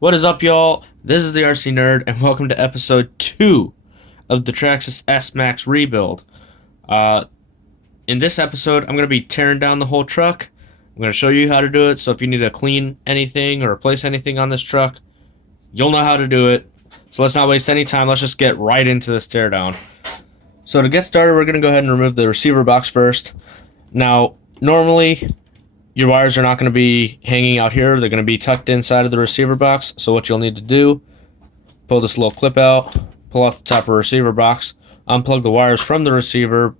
What is up, y'all? This is the RC Nerd, and welcome to episode 2 of the Traxxas S-maxx rebuild. In this episode, I'm going to be tearing down the whole truck. I'm going to show you how to do it, so if you need to clean anything or replace anything on this truck, you'll know how to do it. So let's not waste any time, let's just get right into this teardown. So to get started, we're going to go ahead and remove the receiver box first. Now, normally, your wires are not going to be hanging out here. They're going to be tucked inside of the receiver box. So what you'll need to do, pull this little clip out, pull off the top of the receiver box, unplug the wires from the receiver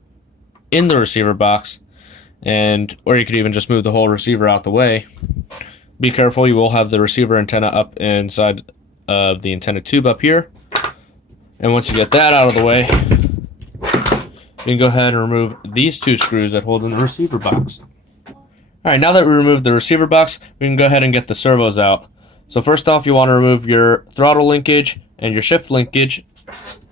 in the receiver box, or you could even just move the whole receiver out the way. Be careful, you will have the receiver antenna up inside of the antenna tube up here. And once you get that out of the way, you can go ahead and remove these two screws that hold in the receiver box. Alright, now that we removed the receiver box, we can go ahead and get the servos out. So first off, you want to remove your throttle linkage and your shift linkage,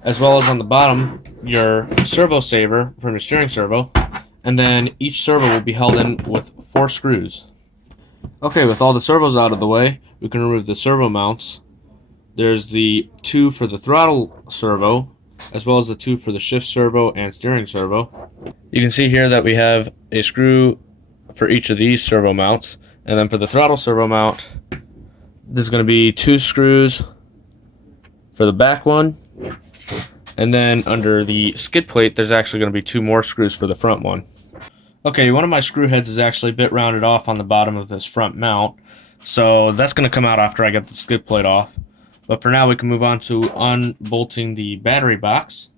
as well as on the bottom, your servo saver from your steering servo. And then each servo will be held in with 4 screws. Okay, with all the servos out of the way, we can remove the servo mounts. There's the 2 for the throttle servo, as well as the 2 for the shift servo and steering servo. You can see here that we have a screw for each of these servo mounts, and then for the throttle servo mount, there's going to be 2 screws for the back one, and then under the skid plate there's actually going to be 2 more screws for the front one. Okay, one of my screw heads is actually a bit rounded off on the bottom of this front mount, so that's going to come out after I get the skid plate off. But for now we can move on to unbolting the battery box,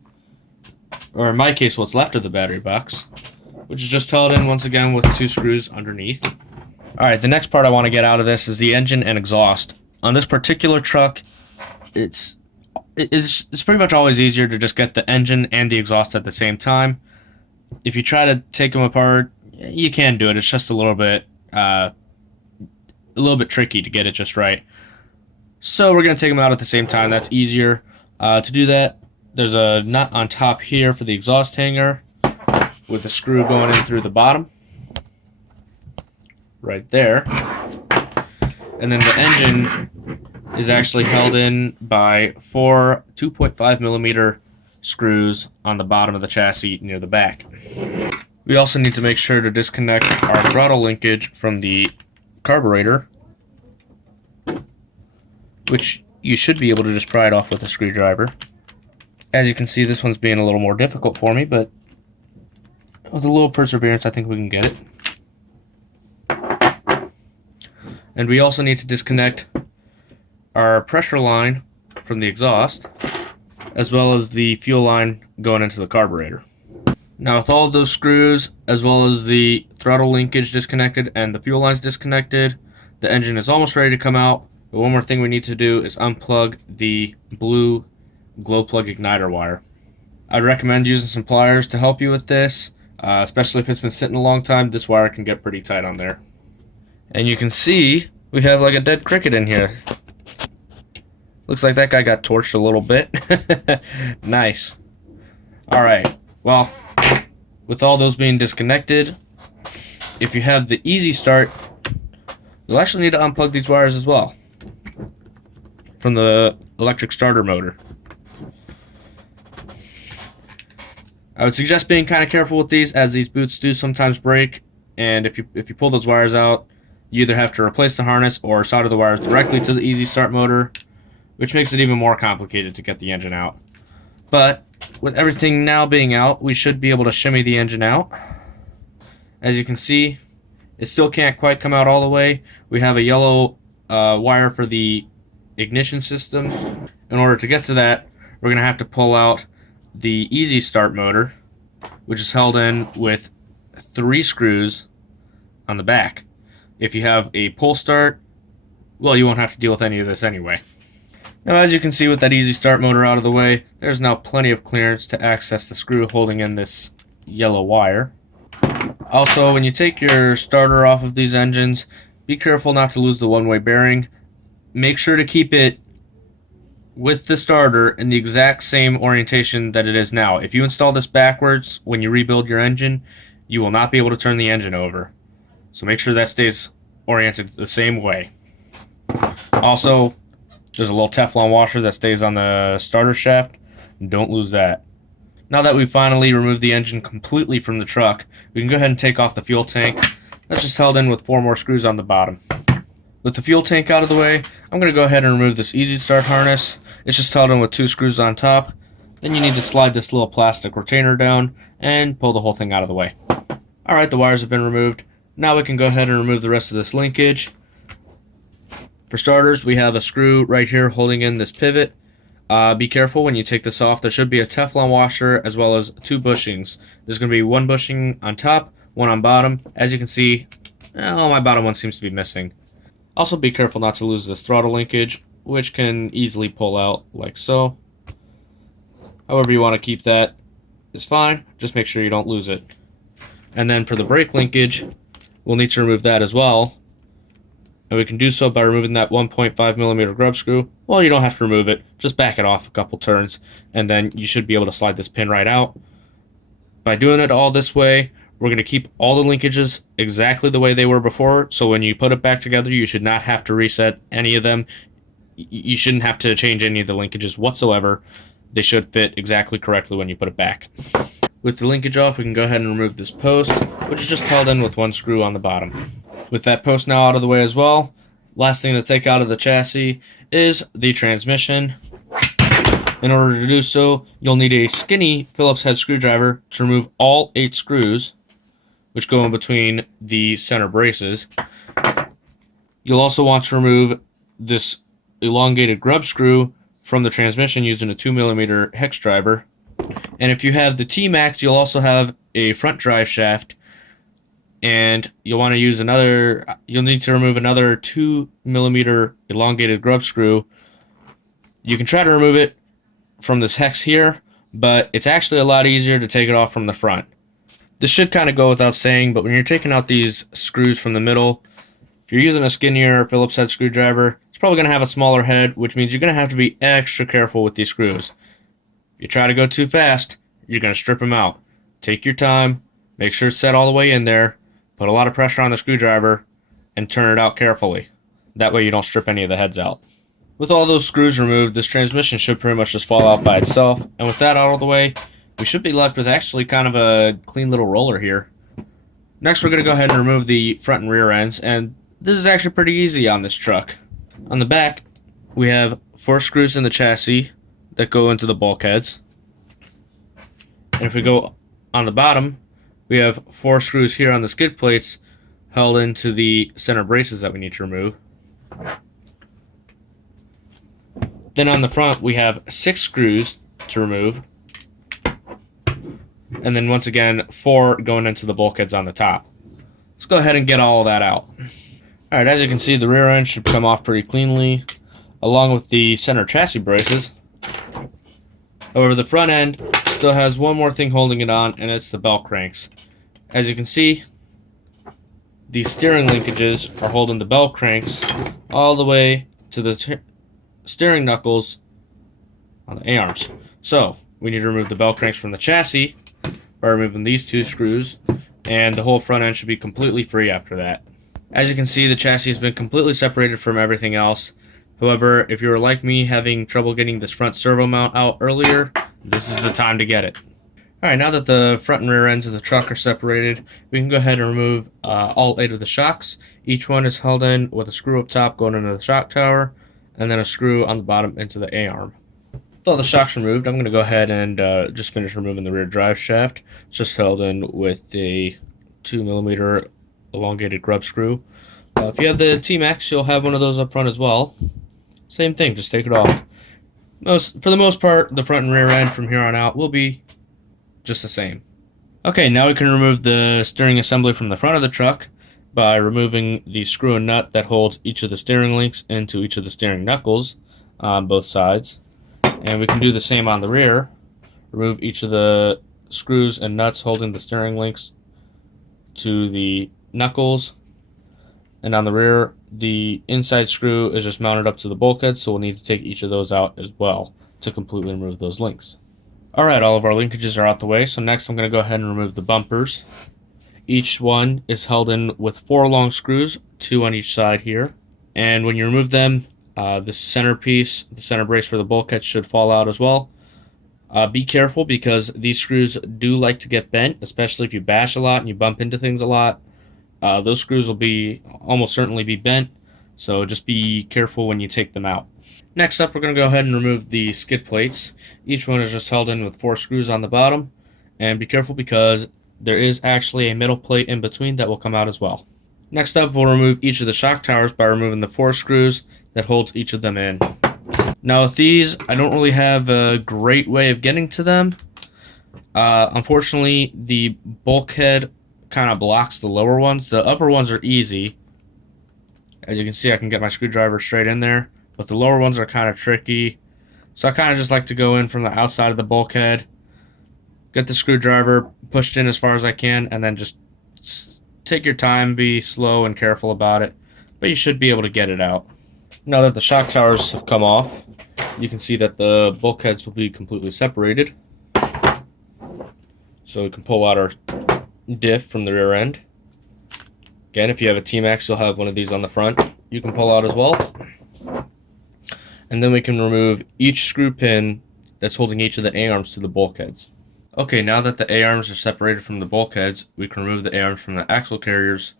or in my case what's left of the battery box, which is just held in once again with 2 screws underneath. Alright, the next part I want to get out of this is the engine and exhaust. On this particular truck, it's pretty much always easier to just get the engine and the exhaust at the same time. If you try to take them apart, you can do it. It's just a little bit tricky to get it just right. So we're going to take them out at the same time. That's easier. To do that, there's a nut on top here for the exhaust hanger, with a screw going in through the bottom, right there. And then the engine is actually held in by 4 2.5 millimeter screws on the bottom of the chassis near the back. We also need to make sure to disconnect our throttle linkage from the carburetor, which you should be able to just pry it off with a screwdriver. As you can see, this one's being a little more difficult for me, but with a little perseverance, I think we can get it. And we also need to disconnect our pressure line from the exhaust, as well as the fuel line going into the carburetor. Now with all of those screws, as well as the throttle linkage disconnected and the fuel lines disconnected, the engine is almost ready to come out. But one more thing we need to do is unplug the blue glow plug igniter wire. I'd recommend using some pliers to help you with this. Especially if it's been sitting a long time, this wire can get pretty tight on there. And you can see we have like a dead cricket in here. Looks like that guy got torched a little bit. Nice. Alright, well, with all those being disconnected, if you have the easy start, you'll actually need to unplug these wires as well from the electric starter motor. I would suggest being kind of careful with these, as these boots do sometimes break, and if you pull those wires out, you either have to replace the harness or solder the wires directly to the easy start motor, which makes it even more complicated to get the engine out. But with everything now being out, we should be able to shimmy the engine out. As you can see, it still can't quite come out all the way. We have a yellow wire for the ignition system. In order to get to that, we're going to have to pull out the easy start motor, which is held in with 3 screws on the back. If you have a pull start, well, you won't have to deal with any of this anyway. Now, as you can see, with that easy start motor out of the way, there's now plenty of clearance to access the screw holding in this yellow wire. Also, when you take your starter off of these engines, be careful not to lose the one-way bearing. Make sure to keep it with the starter in the exact same orientation that it is now. If you install this backwards when you rebuild your engine, you will not be able to turn the engine over. So make sure that stays oriented the same way. Also, There's a little Teflon washer that stays on the starter shaft. Don't lose that. Now that we've finally removed the engine completely from the truck, we can go ahead and take off the fuel tank. That's just held in with 4 more screws on the bottom. With the fuel tank out of the way, I'm going to go ahead and remove this easy start harness. It's just held in with 2 screws on top. Then you need to slide this little plastic retainer down and pull the whole thing out of the way. Alright, the wires have been removed. Now we can go ahead and remove the rest of this linkage. For starters, we have a screw right here holding in this pivot. Be careful when you take this off. There should be a Teflon washer as well as 2 bushings. There's going to be 1 bushing on top, 1 on bottom. As you can see, my bottom one seems to be missing. Also be careful not to lose this throttle linkage, which can easily pull out like so. However you want to keep that is fine. Just make sure you don't lose it. And then for the brake linkage, we'll need to remove that as well. And we can do so by removing that 1.5mm grub screw. Well, you don't have to remove it. Just back it off a couple turns, and then you should be able to slide this pin right out. By doing it all this way, we're going to keep all the linkages exactly the way they were before. So when you put it back together, you should not have to reset any of them. You shouldn't have to change any of the linkages whatsoever. They should fit exactly correctly when you put it back. With the linkage off, we can go ahead and remove this post, which is just held in with 1 screw on the bottom. With that post now out of the way as well, last thing to take out of the chassis is the transmission. In order to do so, you'll need a skinny Phillips head screwdriver to remove all 8 screws, which go in between the center braces. You'll also want to remove this elongated grub screw from the transmission using a 2mm hex driver. And if you have the S-maxx, you'll also have a front drive shaft, and you'll want to use you'll need to remove another 2mm elongated grub screw. You can try to remove it from this hex here, but it's actually a lot easier to take it off from the front. This should kind of go without saying, but when you're taking out these screws from the middle, if you're using a skinnier Phillips head screwdriver, it's probably going to have a smaller head, which means you're going to have to be extra careful with these screws. If you try to go too fast, you're going to strip them out. Take your time, make sure it's set all the way in there, put a lot of pressure on the screwdriver, and turn it out carefully. That way you don't strip any of the heads out. With all those screws removed, this transmission should pretty much just fall out by itself. And with that out of the way, we should be left with actually kind of a clean little roller here. Next, we're going to go ahead and remove the front and rear ends, and this is actually pretty easy on this truck. On the back, we have 4 screws in the chassis that go into the bulkheads. And if we go on the bottom, we have 4 screws here on the skid plates held into the center braces that we need to remove. Then on the front, we have 6 screws to remove. And then once again, 4 going into the bulkheads on the top. Let's go ahead and get all of that out. Alright, as you can see, the rear end should come off pretty cleanly, along with the center chassis braces. However, the front end still has one more thing holding it on, and it's the belt cranks. As you can see, these steering linkages are holding the belt cranks all the way to the steering knuckles on the A-arms. So, we need to remove the belt cranks from the chassis by removing these 2 screws, and the whole front end should be completely free after that. As you can see, the chassis has been completely separated from everything else. However, if you were like me having trouble getting this front servo mount out earlier, this is the time to get it. Alright, now that the front and rear ends of the truck are separated, we can go ahead and remove all 8 of the shocks. Each one is held in with a screw up top going into the shock tower, and then a screw on the bottom into the A-arm. With all the shocks removed, I'm going to go ahead and just finish removing the rear drive shaft. It's just held in with a 2mm elongated grub screw. If you have the S-maxx, you'll have one of those up front as well. Same thing, just take it off. For the most part, the front and rear end from here on out will be just the same. Okay, now we can remove the steering assembly from the front of the truck by removing the screw and nut that holds each of the steering links into each of the steering knuckles on both sides. And we can do the same on the rear. Remove each of the screws and nuts holding the steering links to the knuckles. And on the rear, the inside screw is just mounted up to the bulkhead, so we'll need to take each of those out as well to completely remove those links. Alright, all of our linkages are out the way, so next I'm going to go ahead and remove the bumpers. Each one is held in with 4 long screws, 2 on each side here. And when you remove them, This centerpiece, the center brace for the bulkhead, should fall out as well. Be careful because these screws do like to get bent, especially if you bash a lot and you bump into things a lot. Those screws will be almost certainly be bent, so just be careful when you take them out. Next up, we're going to go ahead and remove the skid plates. Each one is just held in with 4 screws on the bottom, and be careful because there is actually a middle plate in between that will come out as well. Next up, we'll remove each of the shock towers by removing the 4 screws that holds each of them in. Now with these, I don't really have a great way of getting to them. Unfortunately, the bulkhead kind of blocks the lower ones. The upper ones are easy. As you can see, I can get my screwdriver straight in there, but the lower ones are kind of tricky. So I kind of just like to go in from the outside of the bulkhead, get the screwdriver pushed in as far as I can, and then just take your time, be slow and careful about it, but you should be able to get it out. Now that the shock towers have come off, you can see that the bulkheads will be completely separated. So we can pull out our diff from the rear end. Again, if you have a T-Max, you'll have one of these on the front. You can pull out as well. And then we can remove each screw pin that's holding each of the A-arms to the bulkheads. Okay, now that the A-arms are separated from the bulkheads, we can remove the A-arms from the axle carriers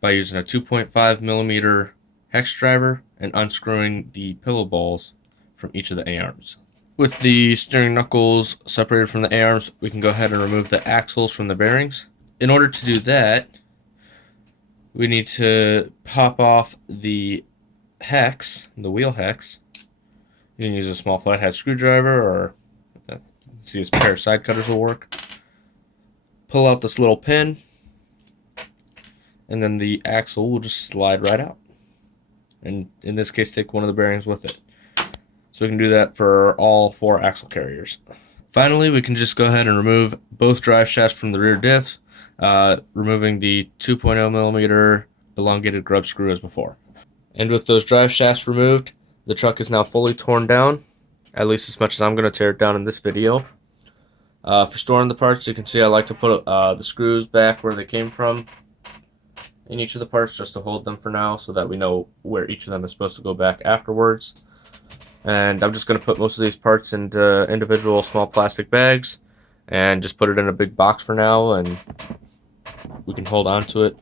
by using a 2.5mm hex driver and unscrewing the pillow balls from each of the A-arms. With the steering knuckles separated from the A-arms, we can go ahead and remove the axles from the bearings. In order to do that, we need to pop off the hex, the wheel hex. You can use a small flathead screwdriver, or you can see a pair of side cutters will work. Pull out this little pin, and then the axle will just slide right out. And in this case, take one of the bearings with it. So we can do that for all 4 axle carriers. Finally, we can just go ahead and remove both drive shafts from the rear diffs, removing the 2.0mm elongated grub screw as before. And with those drive shafts removed, the truck is now fully torn down, at least as much as I'm going to tear it down in this video. For storing the parts, you can see I like to put the screws back where they came from in each of the parts, just to hold them for now so that we know where each of them is supposed to go back afterwards. And I'm just going to put most of these parts into individual small plastic bags and just put it in a big box for now, and we can hold on to it,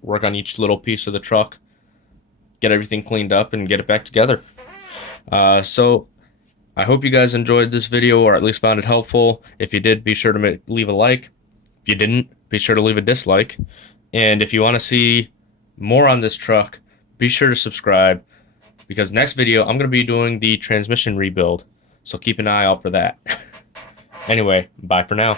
work on each little piece of the truck, get everything cleaned up, and get it back together. So I hope you guys enjoyed this video, or at least found it helpful. If you did, be sure to leave a like. If you didn't, be sure to leave a dislike. And if you want to see more on this truck, be sure to subscribe, because next video I'm going to be doing the transmission rebuild, so keep an eye out for that. Anyway, bye for now.